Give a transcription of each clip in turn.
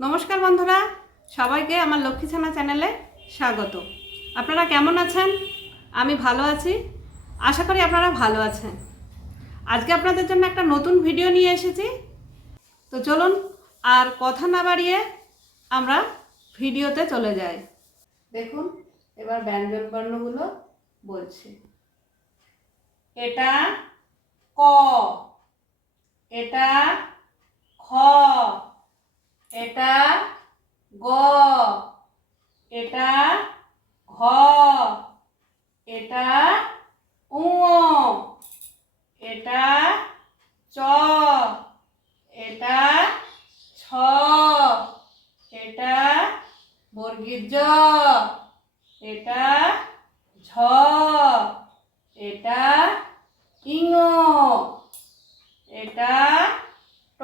নমস্কার বন্ধুরা, সবাইকে আমার লক্ষ্মী ছানা চ্যানেলে স্বাগত। আপনারা কেমন আছেন? আমি ভালো আছি, আশা করি আপনারা ভালো আছেন। আজকে আপনাদের জন্য একটা নতুন ভিডিও নিয়ে এসেছি। তো চলুন, আর কথা না বাড়িয়ে আমরা ভিডিওতে চলে যাই। দেখুন, এবার ব্যঞ্জন বর্ণগুলো বলছি। এটা ক, এটা এটা ঘ এটা উ এটা চ এটা ছ এটা বর্গীর জ এটা ঝ এটা ইঙ এটা ট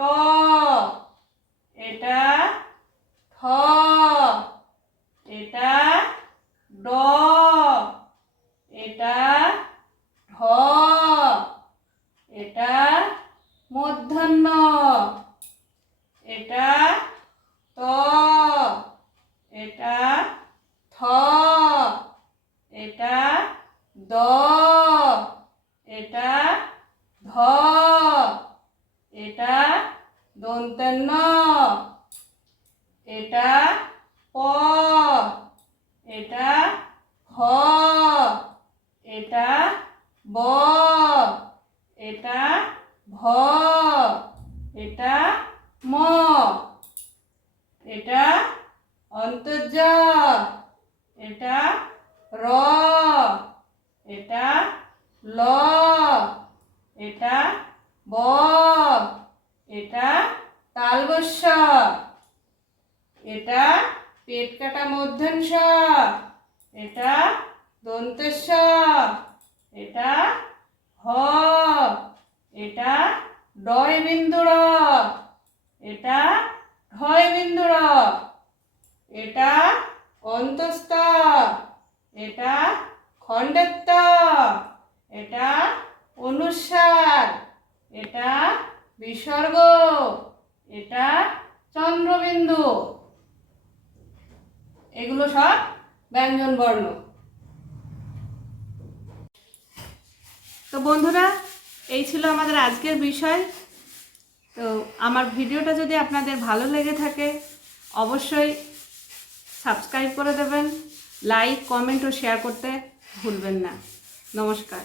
এটা ঠ এটা ড এটা ঢ এটা মধ্যাহ্ন, এটা ত, এটা থ, এটা দ, এটা ধ, এটা দন্তান্ন, এটা প, এটা হ এটা ব। এটা ভ, এটা ম, এটা অন্তর্য এটা র, এটা ল, এটা ব, এটা তালবস্য, এটা পেট কাটা মধ্যাংশ এটা দন্তেশ্ব এটা হ এটা ডয় বিন্দুর। এটা ঢয় বিন্দুর। এটা অন্তস্থ। এটা খণ্ডত্ব এটা অনুসার। এটা বিসর্গ। এটা চন্দ্রবিন্দু। এগুলো সব ব্যঞ্জন বর্ণ। তো বন্ধুরা এই ছিল আমাদের আজকের বিষয়। তো আমার ভিডিওটা যদি আপনাদের ভালো লেগে থাকে, অবশ্যই সাবস্ক্রাইব করে দেবেন, লাইক, কমেন্ট ও শেয়ার করতে ভুলবেন না। নমস্কার।